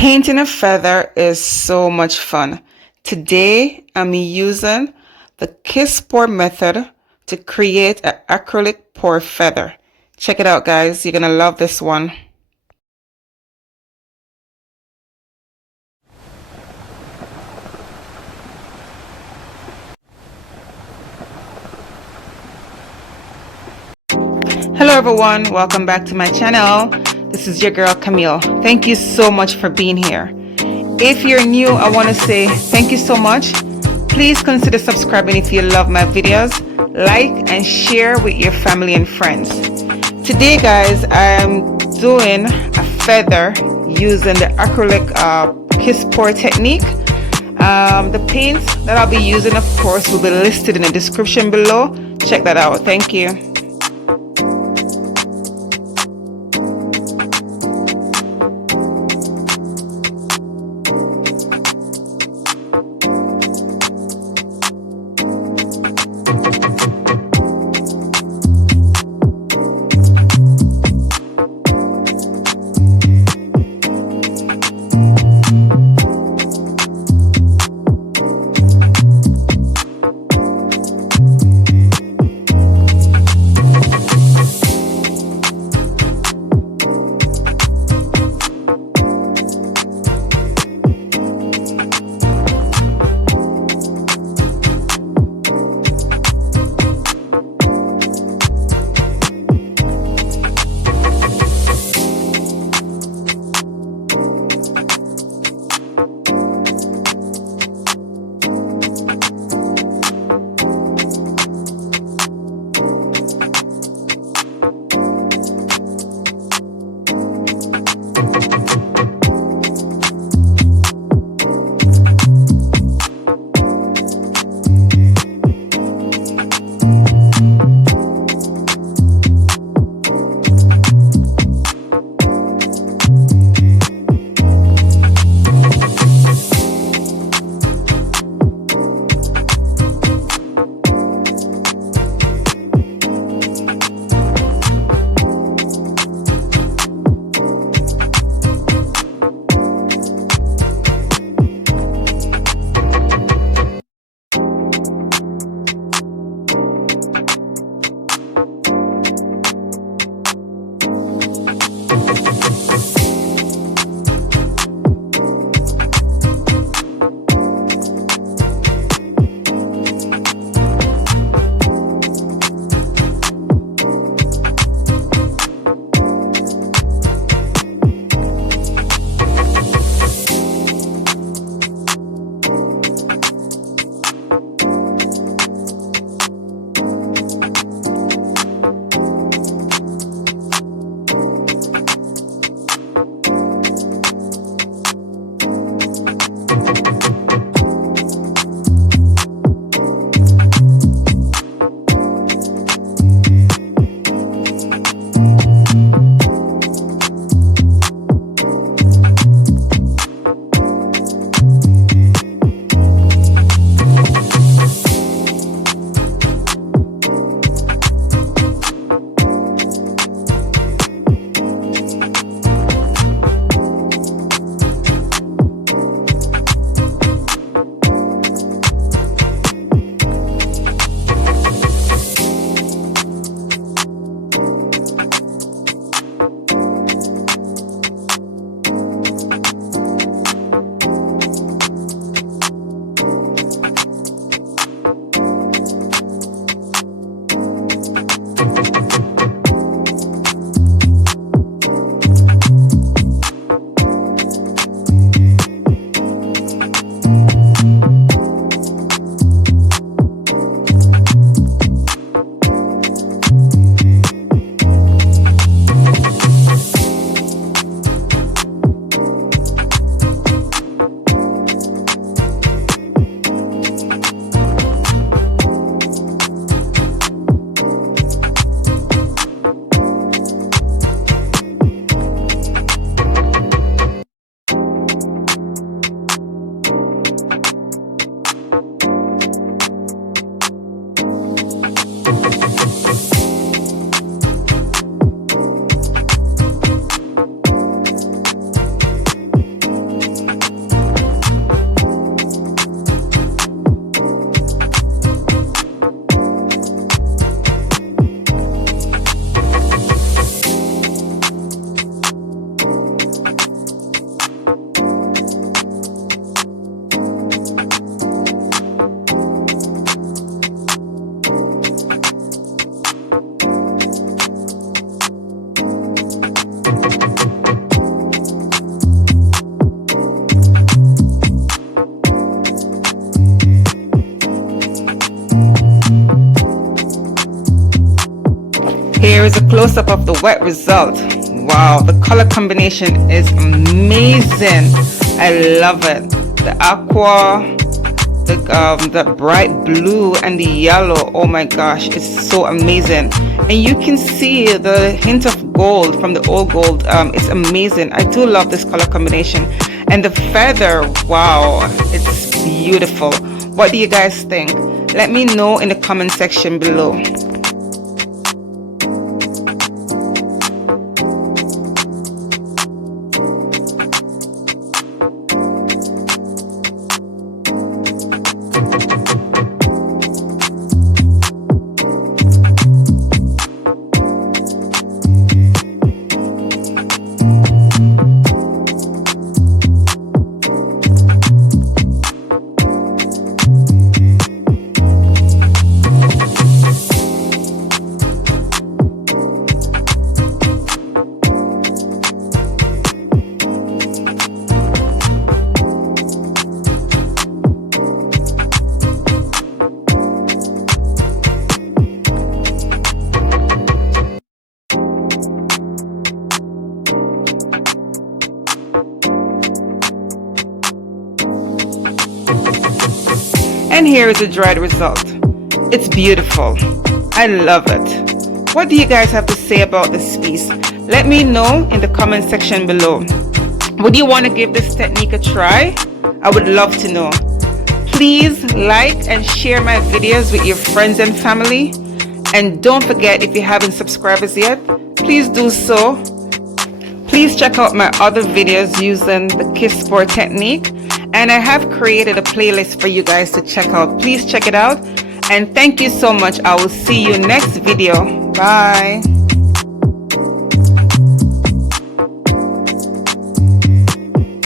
Painting a feather is so much fun. Today, I'm using the kiss pour method to create an acrylic pour feather. Check it out, guys. You're gonna love this one. Hello everyone, welcome back to my channel. This is your girl Camille. Thank you so much for being here. If you're new, I want to say thank you so much. Please consider subscribing if you love my videos. Like and share with your family and friends. Today guys, I'm doing a feather using the acrylic kiss pour technique. The paints that I'll be using, of course, will be listed in the description below. Check that out. Thank you. here is a close-up of the wet result. Wow, the color combination is amazing. I love it. The aqua, the bright blue and the yellow, oh my gosh, it's so amazing. And you can see the hint of gold from the old gold. It's amazing. I do love this color combination. And the feather, wow, it's beautiful. What do you guys think? Let me know in the comment section below. And here is the dried result. It's beautiful. I love it. What do you guys have to say about this piece? Let me know in the comment section below. Would you want to give this technique a try? I would love to know. Please like and share my videos with your friends and family. And don't forget, if you haven't subscribed as yet, please do so. Please check out my other videos using the Kiss Pour technique. And I have created a playlist for you guys to check out. Please check it out. And thank you so much. I will see you next video. Bye.